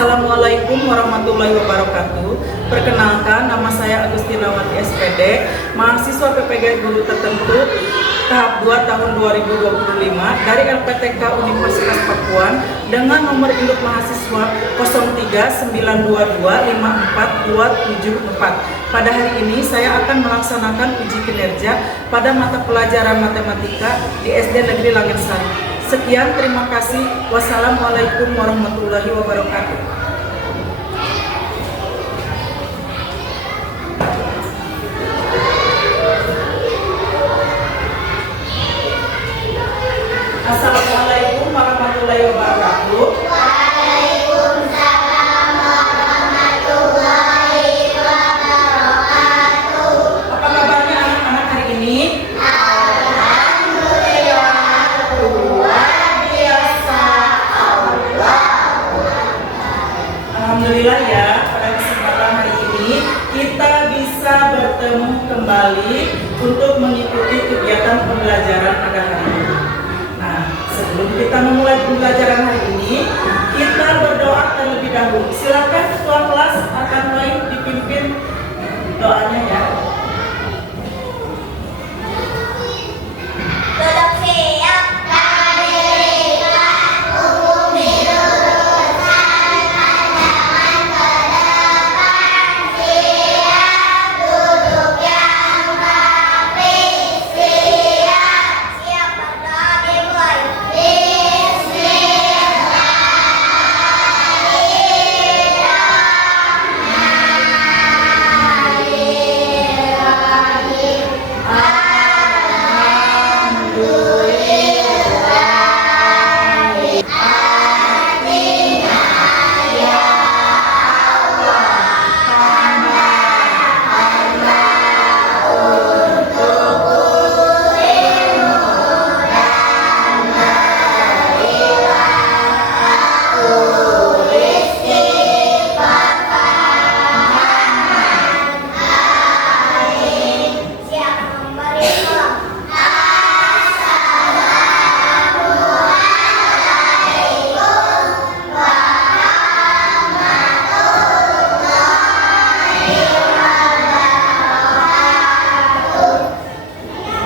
Assalamualaikum warahmatullahi wabarakatuh. Perkenalkan, nama saya Agustinawati SPD, mahasiswa PPG Guru Tertentu tahap 2 tahun 2025 dari LPTK Universitas Pakuan dengan nomor induk mahasiswa 0392254274. Pada hari ini saya akan melaksanakan uji kinerja pada mata pelajaran matematika di SD Negeri Langirsari. Sekian, terima kasih. Wassalamualaikum warahmatullahi wabarakatuh. Assalamualaikum warahmatullahi wabarakatuh. Waalaikumsalam warahmatullahi wabarakatuh. Apa kabarnya anak-anak hari ini? Alhamdulillah, luar biasa Allah. Alhamdulillah ya, pada kesempatan hari ini kita bisa bertemu kembali untuk mengikuti kegiatan pembelajaran pada hari ini. Nah, sebelum kita memulai pembelajaran hari ini, kita berdoa terlebih dahulu. Silakan ketua kelas akan mulai dipimpin doanya ya. Duduk siap, berdirilah, hukumi luruskan pandangan ke depan. Siap, duduk yang rapi. Siap berdoa dimulai. Siap memberi uang.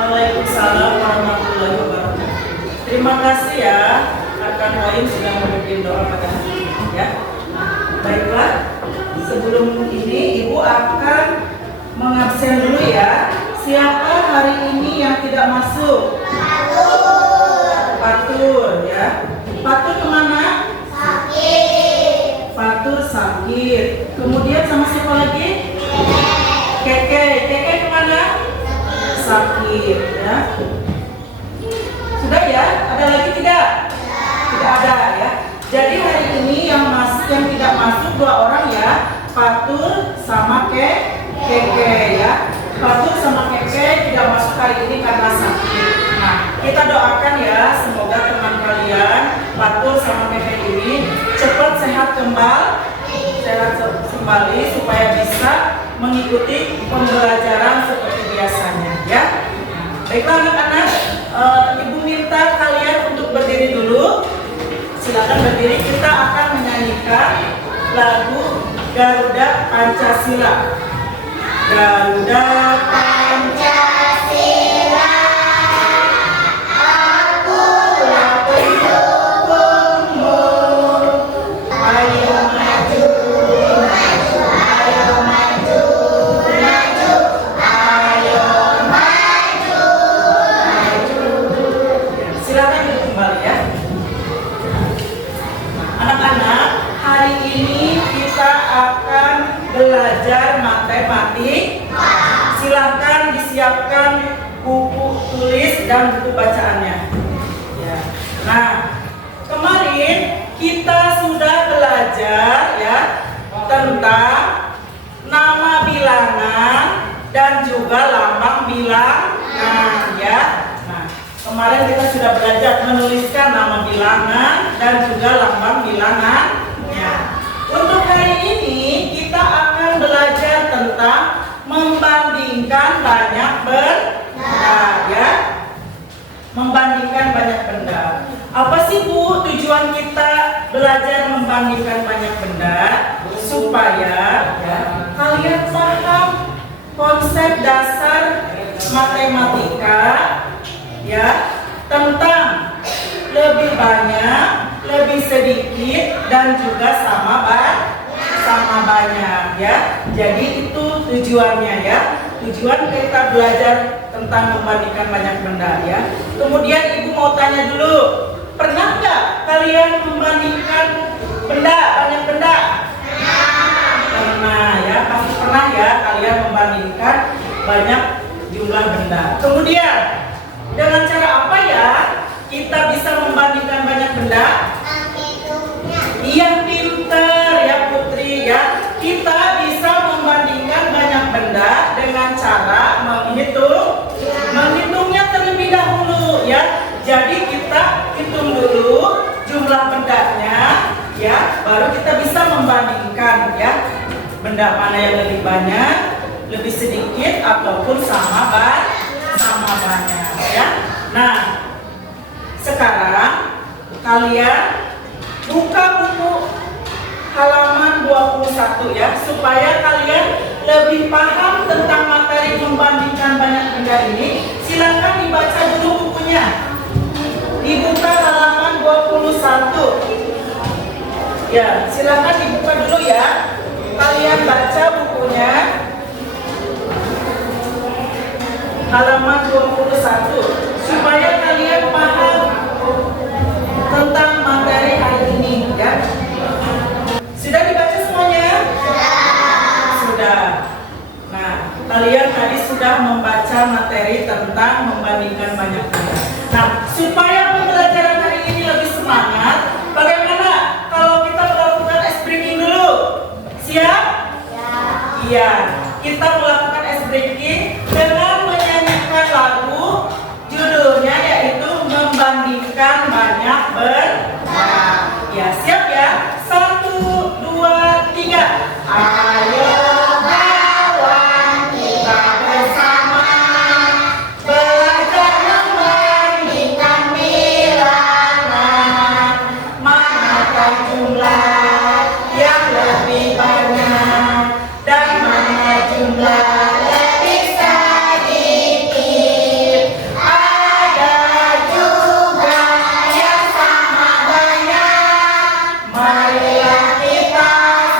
Waalaikumsalam warahmatullahi wabarakatuh. Terima kasih ya, rekan Wain sudah memimpin doa pada hari ini ya. Baiklah, sebelum ini Ibu akan mengabsen dulu ya. Siapa hari ini yang tidak masuk? Fatur ya. Fatur kemana? Fatur sakit. Kemudian sama siapa lagi? Keke. Keke kemana? Sakit ya. Sudah ya? Ada lagi tidak? Tidak ada ya. Jadi hari ini yang tidak masuk 2 orang ya. Fatur sama Keke ya. Fatur sama Keke tidak masuk hari ini karena sakit. Nah, kita doakan ya, semoga teman kalian Fatur sama Keke ini cepat sehat kembali supaya bisa mengikuti pembelajaran seperti biasanya ya. Baiklah anak-anak, Ibu minta kalian untuk berdiri dulu. Silakan berdiri, kita akan menyanyikan lagu Garuda Pancasila. Garuda Pancasila, akulah pendukungmu. ayo maju, Ayo maju, maju, ayo maju. silakan duduk kembali ya. Anak-anak, hari ini kita akan belajar matematik. Silakan disiapkan buku tulis dan buku bacaannya. Ya. Nah, kemarin kita sudah belajar ya tentang nama bilangan dan juga lambang bilangan ya. Nah, kemarin kita sudah belajar menuliskan nama bilangan dan juga lambang bilangannya. Untuk hari ini kita akan belajar tentang membandingkan banyak benda ya. Membandingkan banyak benda. Apa sih Bu tujuan kita belajar membandingkan banyak benda supaya ya, kalian paham konsep dasar matematika ya tentang lebih banyak, lebih sedikit dan juga sama banyak ya. Jadi itu tujuannya ya. Tujuan kita belajar tentang membandingkan banyak benda ya. Kemudian ibu mau tanya dulu, pernah nggak kalian membandingkan banyak benda? Pernah ya, pasti pernah ya kalian membandingkan banyak jumlah benda. Kemudian dengan cara apa ya kita bisa membandingkan banyak benda? Iya, pintar ya Putri ya. Kita bisa membandingkan banyak benda dengan cara menghitungnya terlebih dahulu ya. Jadi kita hitung dulu jumlah bendanya ya, baru kita bisa membandingkan ya benda mana yang lebih banyak, lebih sedikit ataupun sama banyak ya. Nah, sekarang kalian buka buku halaman 21 ya, supaya kalian lebih paham tentang materi membandingkan banyak benda ini. Silakan dibaca dulu bukunya. Dibuka halaman 21. Ya, silakan dibuka dulu ya. Kalian baca bukunya. Halaman 21 supaya kalian paham tentang materi hari ini ya. Sudah dibaca semuanya? Sudah. Nah, kalian tadi sudah membaca materi tentang membandingkan banyak benda. Nah, supaya pembelajaran hari ini lebih semangat, bagaimana kalau kita melakukan ice breaking dulu? Siap? Iya. Kita melakukan ice breaking dengan menyanyikan lagu judulnya yaitu membandingkan banyak benda. Ya, siap ya? 1, 2, 3. Ayo kawan kita bersama belajar membandingkan bilangan. Manakah jumlah yang lebih banyak dan mana jumlah lebih sedikit. Ada juga yang sama banyak. Marilah kita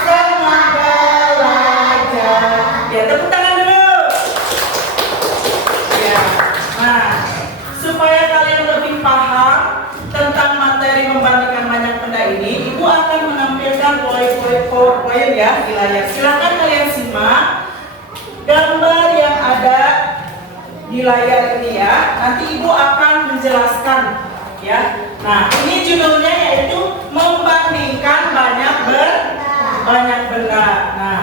semua belajar. Ya, tepuk tangan dulu. Ya. Nah, supaya kalian lebih paham tentang materi membandingkan banyak benda ini, ibu akan menampilkan poin-poin ya di layar. Silakan kalian simak gambar yang ada di layar ini ya. Nanti ibu akan menjelaskan ya. Nah, ini judulnya yaitu membandingkan banyak benda. Nah,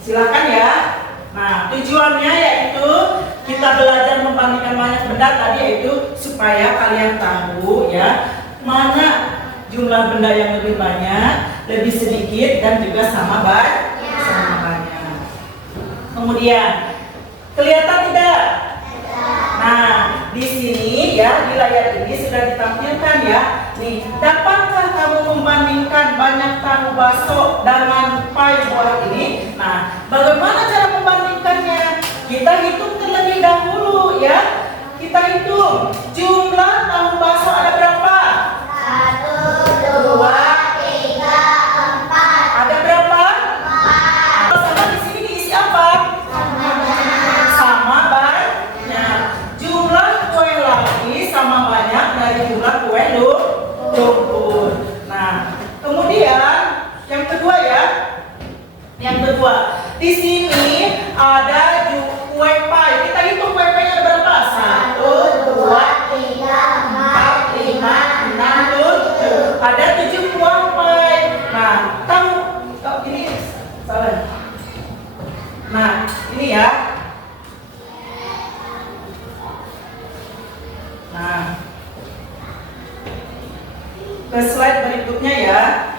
silakan ya. Nah, tujuannya yaitu kita belajar membandingkan banyak benda tadi yaitu supaya kalian tahu ya mana jumlah benda yang lebih banyak, lebih sedikit dan juga sama banyak. Kemudian kelihatan tidak? Nah, di sini ya di layar ini sudah ditampilkan ya. Nih, dapatkah kamu membandingkan banyak tahu bakso dengan pai buah ini? Nah, bagaimana cara membandingkannya? Kita hitung terlebih dahulu ya. Kita hitung jumlah tahu bakso ada berapa? 1, 2, 3, 4. Ada berapa? Sama di sini diisi apa? Sama banyak. Jumlah kue lapis sama banyak dari jumlah kue lumpur. Nah, kemudian yang kedua ya. Yang kedua, di sini ada kue pai. Kita hitung kue pai ada berapa? 1, 2, 3, 4, 5, 6, 7. Ada 7 buah pai. Nah, tahu ini salah. Nah, ini ya. Nah, ke slide berikutnya ya.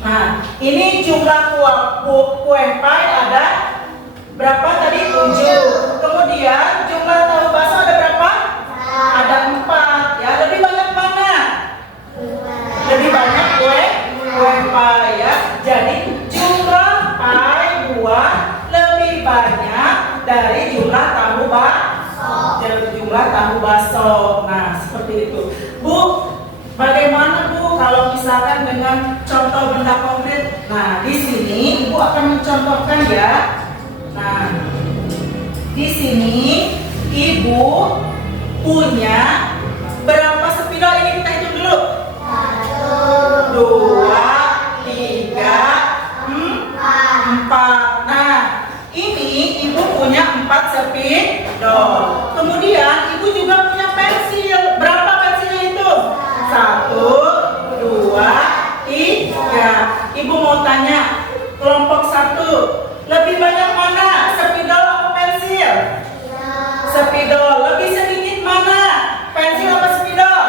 Nah, ini jumlah kue pai ada berapa tadi? 7. Kemudian jumlah tahu bakso ada berapa? Ada 4. Ya, lebih banyak mana? Lebih dengan contoh benda konkret. Nah, di sini Ibu akan mencontohkan ya. Nah, di sini Ibu punya berapa spidol? Ini kita hitung dulu. 1, 2, 3, 4. Nah, ini Ibu punya 4 spidol. Kemudian Ibu juga punya pensil. Berapa pensilnya itu? 1, 2, 3. Ibu mau tanya, kelompok 1 lebih banyak mana? Spidol atau pensil? Spidol. Lebih sedikit mana? Pensil apa spidol?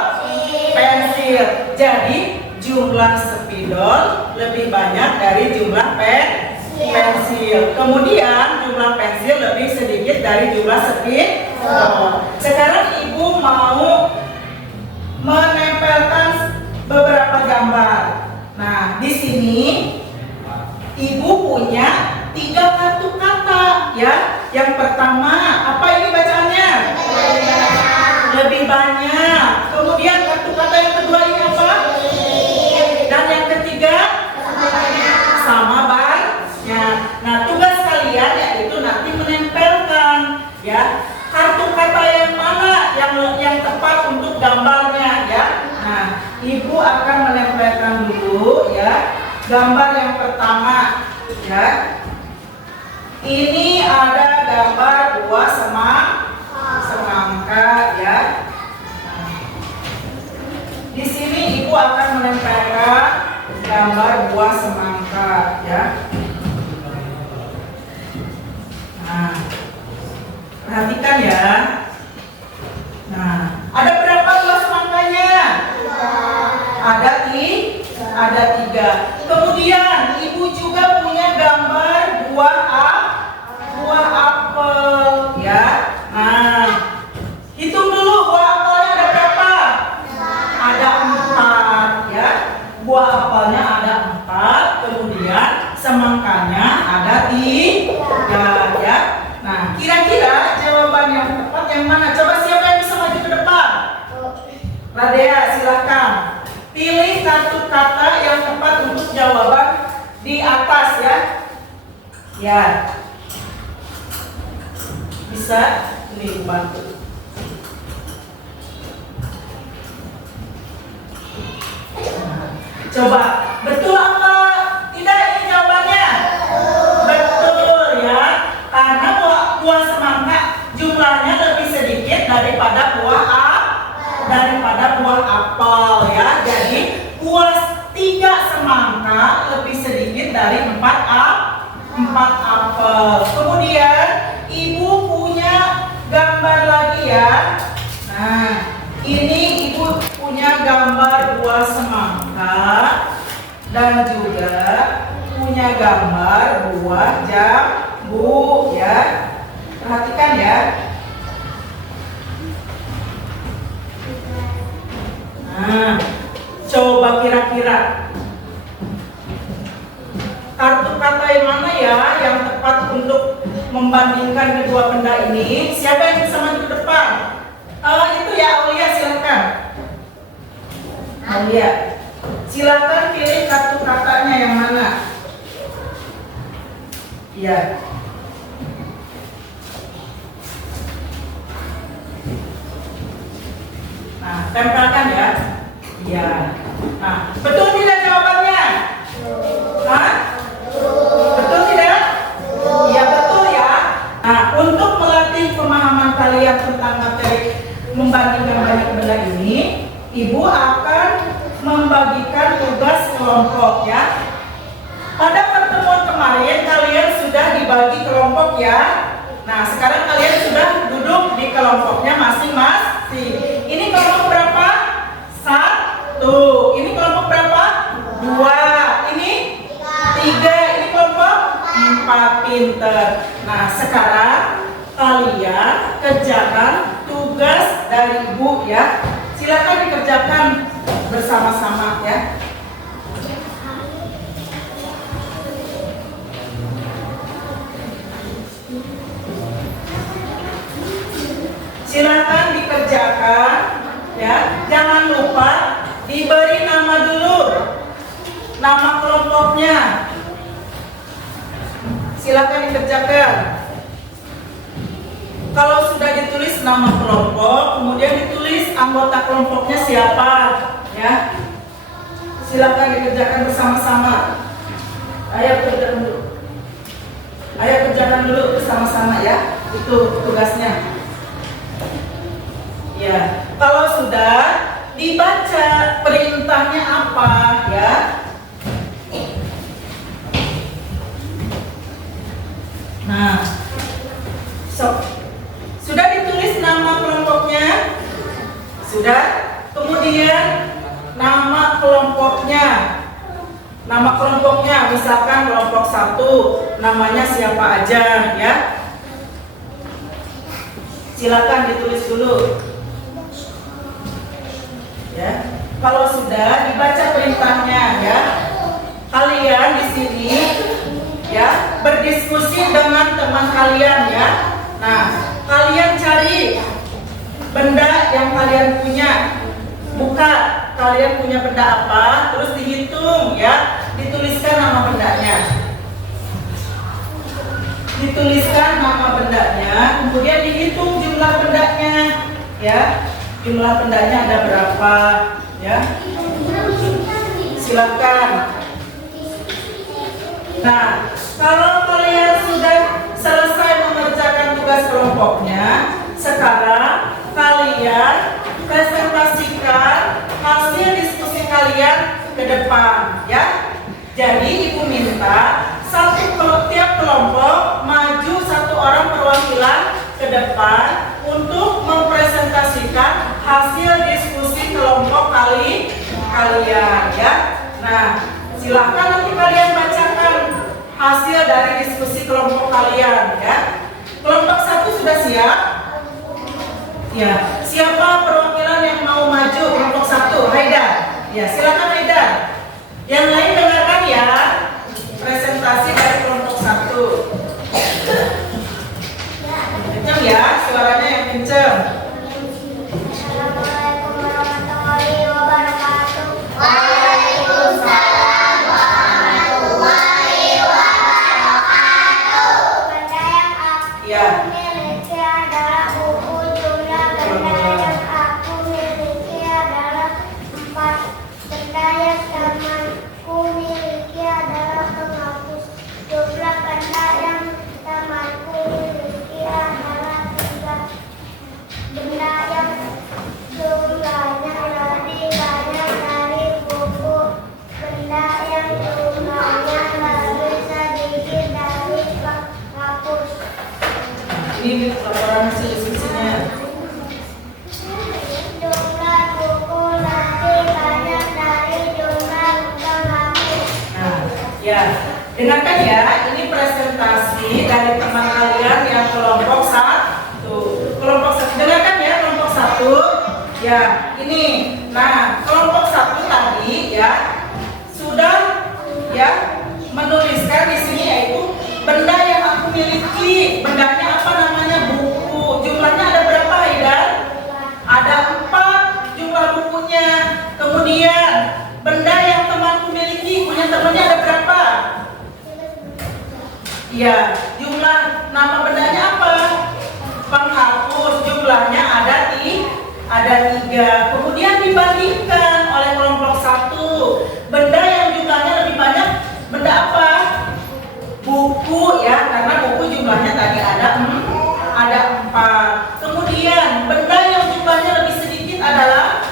Pensil. Jadi jumlah spidol lebih banyak dari jumlah pensil. Kemudian jumlah pensil lebih sedikit dari jumlah spidol. Sekarang Ibu mau menempelkan beberapa gambar. Nah, di sini Ibu punya 3 kartu kata ya. Yang pertama, apa ini bacaannya? Lebih banyak. Kemudian kartu kata yang kedua ini apa? Dan yang ketiga? Sama banyak. Nah, tugas kalian yaitu nanti menempelkan ya. Kartu kata yang mana yang tepat untuk gambarnya ya. Nah, Ibu akan menempelkan dulu ya. Gambar yang pertama ya. Ini ada gambar buah semangka ya. Nah, di sini Ibu akan menempelkan gambar buah semangka ya. Nah, perhatikan ya. Nah, ada berapa buah semangkanya? Ada 3. Kemudian Ibu juga punya gambar buah apel ya. Nah, hitung dulu buah apelnya ada berapa? Ada 4 ya. Buah apelnya ada 4. Kemudian semangkanya ada 3 ya. Nah, kira-kira jawaban yang tepat yang mana? Coba siapa yang bisa maju ke depan? Radea, silakan. Pilih kartu kata yang tepat untuk jawaban di atas ya. Ya. Bisa? Ini bantu. Coba, betul apa tidak ini jawabannya? Betul ya. Karena buah semangka jumlahnya lebih sedikit daripada buah apel ya. Jadi buah 3 semangka lebih sedikit dari 4 apel. Kemudian Ibu punya gambar lagi ya. Nah, ini Ibu punya gambar buah semangka dan juga punya gambar buah jambu ya. Perhatikan ya. Nah, coba kira-kira kartu kata yang mana ya yang tepat untuk membandingkan kedua benda ini? Siapa yang bisa maju ke depan? Itu ya, Aulia, silakan. Aulia, silakan pilih kartu katanya yang mana? Iya. Nah, tempelkan ya. Iya. Nah, betul tidak jawabannya? Hah? Betul tidak? Iya, betul ya. Nah, untuk melatih pemahaman kalian tentang materi membandingkan banyak benda ini, Ibu akan membagikan tugas kelompok ya. Pada pertemuan kemarin kalian sudah dibagi kelompok ya. Nah, sekarang kalian sudah duduk di kelompoknya masing-masing. Ini kelompok berapa? 1. Ini kelompok berapa? 2. Ini 3. Ini kelompok 4. Pinter. Nah, sekarang kalian kerjakan tugas dari Ibu ya. Silakan dikerjakan bersama-sama ya. Silakan dikerjakan ya. Jangan lupa diberi nama dulu. nama kelompoknya. Silakan dikerjakan. Kalau sudah ditulis nama kelompok, kemudian ditulis anggota kelompoknya siapa, ya. Silakan dikerjakan bersama-sama. Ayo kerjakan dulu. Ayo kerjakan dulu bersama-sama ya. Itu tugasnya. Ya, kalau sudah dibaca perintahnya apa, ya. Nah, sudah ditulis nama kelompoknya? Sudah. Kemudian nama kelompoknya. Nama kelompoknya, misalkan kelompok 1, namanya siapa aja, ya. Silakan ditulis dulu. Ya. Kalau sudah dibaca perintahnya, ya. Kalian di sini ya berdiskusi dengan teman kalian, ya. Nah, kalian cari benda yang kalian punya. Buka, kalian punya benda apa, terus dihitung, ya. Dituliskan nama bendanya. Dituliskan nama bendanya, kemudian dihitung jumlah bendanya, ya. Jumlah bendanya ada berapa, ya. Silakan. Nah, kalau kalian sudah selesai mengerjakan tugas kelompoknya, sekarang kalian presentasikan hasil diskusi kalian ke depan, ya. Jadi ibu minta tiap kelompok maju 1 orang perwakilan ke depan untuk mempresentasikan hasil diskusi kelompok kalian, ya. Nah, silahkan nanti kalian bacakan hasil dari diskusi kelompok kalian, ya. Kelompok 1 sudah siap? Ya. Siapa perwakilan yang mau maju kelompok 1? Haidar. Ya, silakan Haidar. Yang lain dengarkan ya. Presentasi dari kelompok 1. Kencang ya, suaranya yang kencang. Assalamualaikum warahmatullahi wabarakatuh. Waalaikumsalam warahmatullahi wabarakatuh. Benda yang aku Ya. miliki adalah buku. Jumlah benda yang aku miliki adalah 4. Benda yang temanku miliki adalah penghapus. Jumlah benda yang temanku miliki adalah 3. Benda yang jumlahnya lebih banyak dari buku. Benda yang jumlahnya lebih sedikit dari penghapus. Ini laporan hasil diskusinya. Jumlah buku lebih banyak dari jumlah penghapus. Nah, ya. Dengarkan ya, ini presentasi dari teman kalian yang kelompok 1. Kelompok 1, dengarkan ya, kelompok 1. Ya, ini. Nah, kelompok 1 tadi ya sudah ya menuliskan di sini yaitu benda yang aku miliki. Bendanya apa namanya? Buku. Jumlahnya ada berapa, Haidar? Ada 4 jumlah bukunya. Kemudian benda yang temanku miliki, punya temannya ada berapa? Iya, jumlah nama bendanya apa? Penghapus. Jumlahnya ada 3. Kemudian dibandingkan oleh kelompok 1. Benda yang jumlahnya lebih banyak, benda apa? Buku ya, karena buku jumlahnya tadi ada 4. Kemudian benda yang jumlahnya lebih sedikit adalah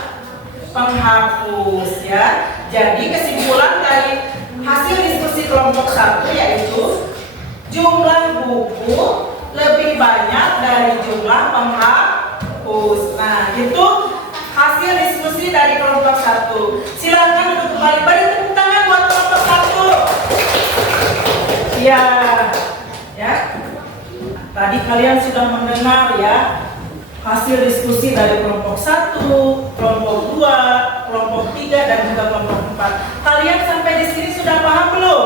penghapus ya. Jadi kesimpulan dari hasil diskusi kelompok 1 yaitu jumlah buku lebih banyak dari jumlah penghapus. Nah, itu hasil diskusi dari kelompok 1. Silakan duduk kembali. Beri tepuk tangan buat kelompok 1. Ya. Ya. Tadi kalian sudah mendengar ya hasil diskusi dari kelompok 1, kelompok 2, kelompok 3 dan juga kelompok 4. Kalian sampai di sini sudah paham belum?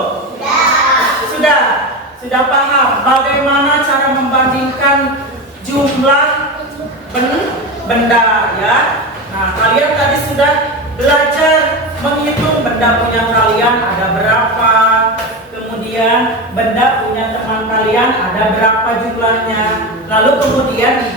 Sudah paham bagaimana cara membandingkan jumlah benda ya. Nah, kalian tadi sudah belajar menghitung benda punya kalian ada berapa, kemudian benda punya teman kalian ada berapa jumlahnya, lalu kemudian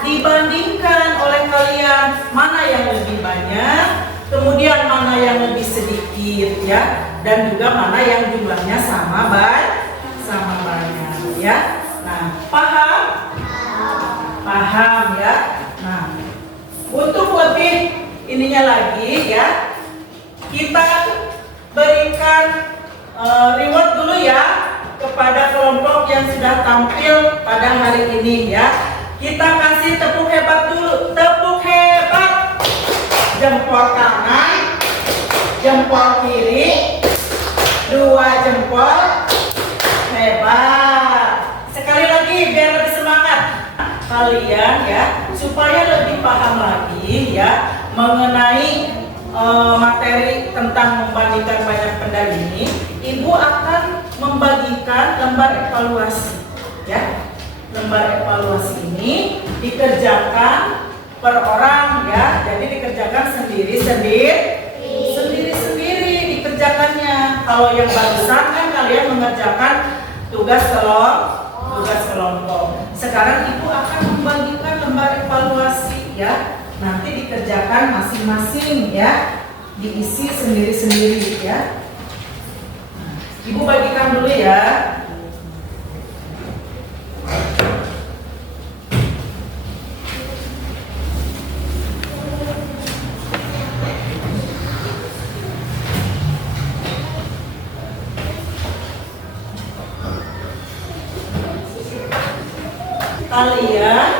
dibandingkan oleh kalian mana yang lebih banyak, kemudian mana yang lebih sedikit ya, dan juga mana yang jumlahnya sama banyak ya. Nah, paham? Paham ya. Nah, untuk lebih ininya lagi ya, kita berikan reward dulu ya kepada kelompok yang sudah tampil pada hari ini ya. Kita kasih tepuk hebat dulu, tepuk hebat. Jempol kanan, jempol kiri, 2 jempol, hebat. Sekali lagi biar lebih semangat kalian ya, supaya lebih paham lagi ya mengenai materi tentang membandingkan banyak benda ini. Ibu akan membagikan lembar evaluasi ya. Lembar evaluasi ini dikerjakan per orang ya, jadi dikerjakan sendiri-sendiri dikerjakannya. Kalau yang barusan kan kalian mengerjakan tugas kelompok. Sekarang ibu akan membagikan lembar evaluasi ya, nanti dikerjakan masing-masing ya, diisi sendiri-sendiri ya. Ibu bagikan dulu ya. Kalian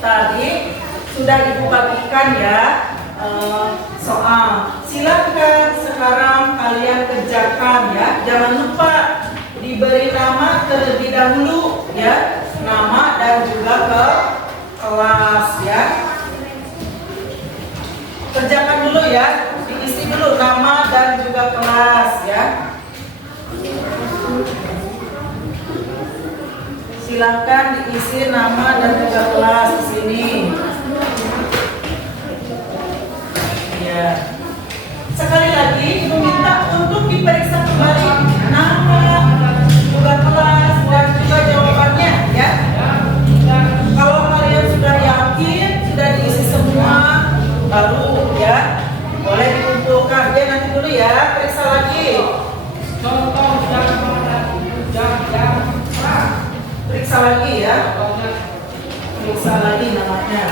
tadi sudah ibu bagikan ya soal. Silakan sekarang kalian kerjakan ya. Jangan lupa diberi nama terlebih dahulu ya, nama dan juga ke kelas ya. Kerjakan dulu ya, diisi dulu nama dan juga kelas ya. Silakan diisi nama dan juga kelas di sini. Ya. Sekali lagi ibu minta untuk diperiksa kembali nama, juga kelas dan juga jawabannya ya. Kalau kalian sudah yakin sudah diisi semua, baru ya boleh dikumpulkan. Ya nanti dulu ya, periksa lagi. Periksa lagi ya. Periksa lagi namanya.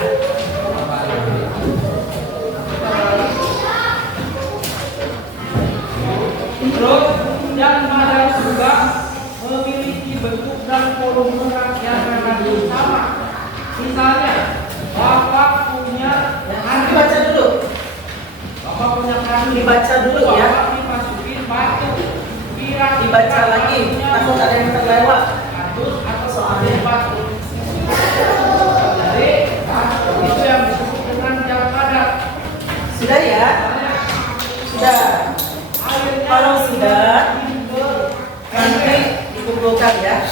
Terus dan pada juga memiliki bentuk dan volume yang relatif sama. Misalnya, Bapak punya Dibaca dulu. Bapak punya kandung. Dibaca dulu ya. Bapak dimasukin batu. Dibaca lagi. Takut ada yang terlewat. Kardus atau soalnya batu. Jadi, itu yang disebut dengan jam padat. Sudah ya? Sudah. Kalau sudah, nanti dikumpulkan ya.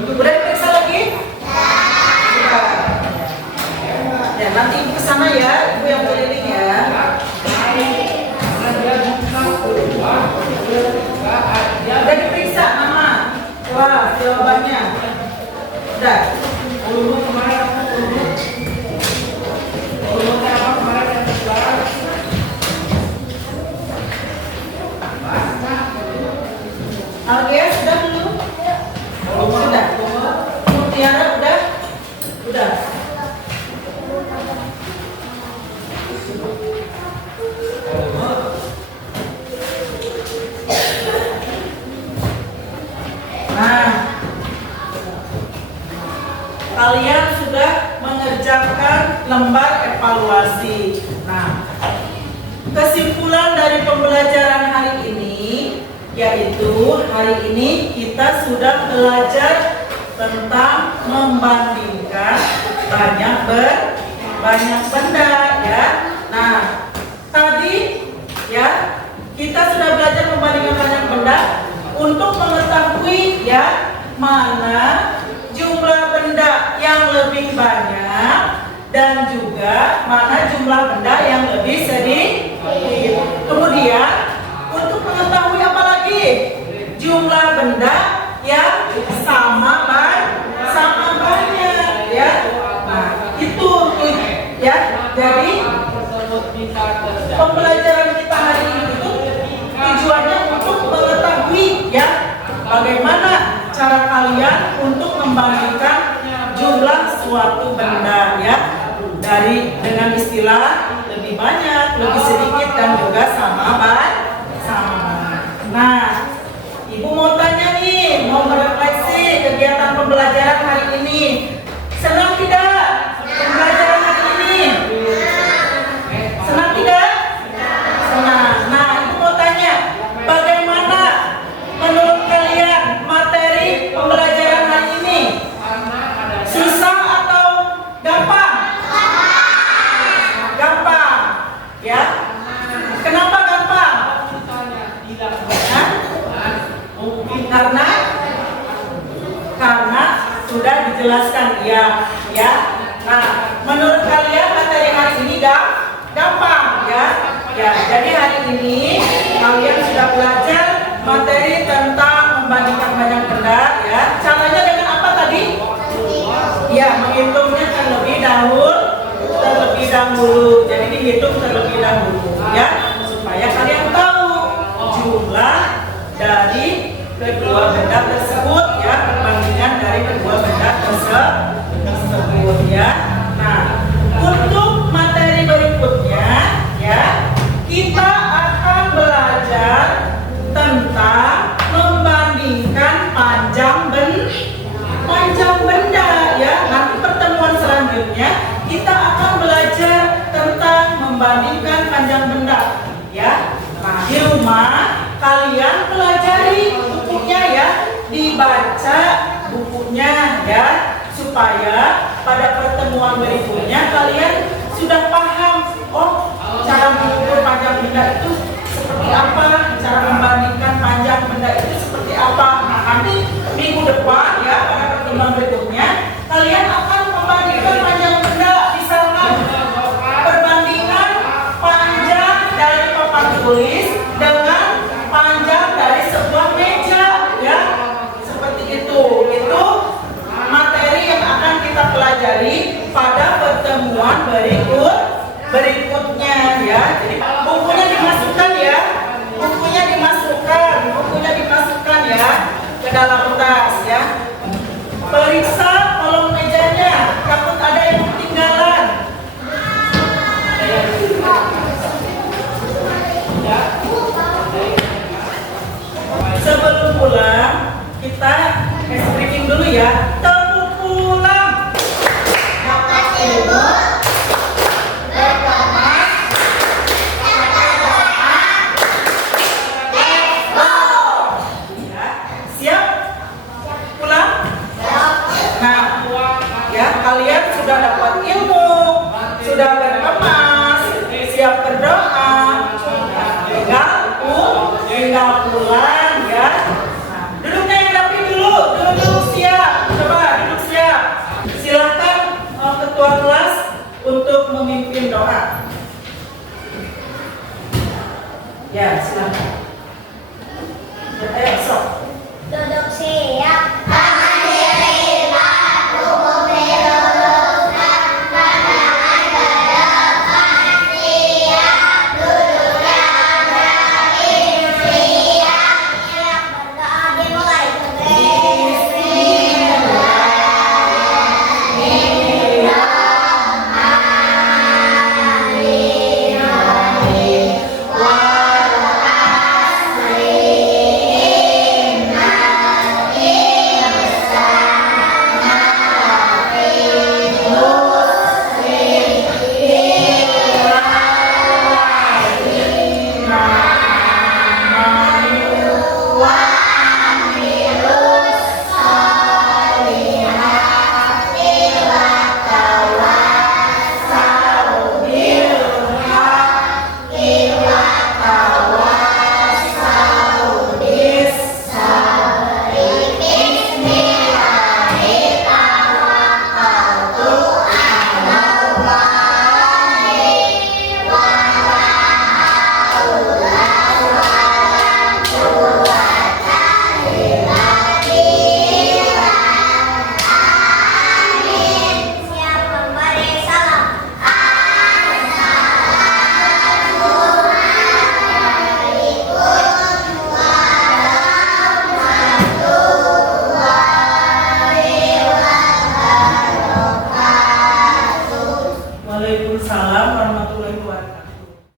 Udah diperiksa lagi? Sudah. Ya, nanti ibu kesana ya, ibu yang keliling ya. Udah diperiksa nama, kelas, jawabannya. Udah. Oke, sudah belum? Sudah. Mutiara udah? Udah. Nah, kalian sudah mengerjakan lembar evaluasi. Nah, kesimpulan dari pembelajaran hari ini yaitu hari ini kita sudah belajar tentang membandingkan banyak benda ya. Nah, tadi ya kita sudah belajar membandingkan banyak benda untuk mengetahui ya mana jumlah benda yang lebih banyak dan juga mana jumlah benda yang lebih sedikit. Kemudian untuk mengetahui apa lagi? Jumlah benda yang sama banyak ya. Nah, itu ya. Jadi pembelajaran kita hari ini itu tujuannya untuk mengetahui ya bagaimana cara kalian untuk membandingkan jumlah suatu benda ya dengan istilah lebih banyak, lebih sedikit dan juga sama. Nah, Ibu mau tanya nih, mau merefleksi kegiatan pembelajaran hari ini. Senang tidak pembelajaran hari ini? Senang tidak? Senang. Nah, Ibu mau tanya, bagaimana menurut kalian materi pembelajaran hari ini? Susah atau gampang? Gampang, ya. Kenapa gampang? Hah? Karena sudah dijelaskan ya. Nah, menurut kalian materi hari ini gampang ya. Jadi hari ini kalian sudah belajar materi tentang membandingkan banyak benda ya. Caranya dengan apa tadi? Ya, menghitungnya terlebih dahulu. Jadi dihitung terlebih dahulu ya, supaya kalian tahu jumlah dari kedua benda tersebut ya, perbandingan dari kedua benda tersebut ya. Nah, untuk materi berikutnya ya, kita akan belajar tentang membandingkan panjang benda ya. Nanti pertemuan selanjutnya kita akan belajar tentang membandingkan panjang benda ya. Nah, di rumah kalian pelajari bukunya ya, dibaca bukunya ya, supaya pada pertemuan berikutnya kalian sudah paham, oh cara mengukur panjang benda itu seperti apa, cara membandingkan panjang benda itu seperti apa. Nah, nanti minggu depan ya, pada pertemuan berikutnya kalian akan membandingkan panjang benda, misalkan perbandingan panjang dari papan tulis dengan panjang dari sebuah meja ya, seperti itu. Itu materi yang akan kita pelajari pada pertemuan berikutnya ya. Jadi bukunya dimasukkan ya ke dalam tas ya. Periksa kolom mejanya, takut ada yang ketinggalan. Sebelum pulang, kita briefing dulu ya. Tepuk pulang. Makasih Ibu. Berkemas. Let's go. Ya, siap? Pulang? Nah, ya kalian sudah dapat ilmu, sudah berkemas, siap berdoa. Tinggal pulang ya. Nah, duduknya yang rapi dulu, duduk siap. Coba duduk siap. Silakan ketua kelas untuk memimpin doa. Ya, silakan. Ya,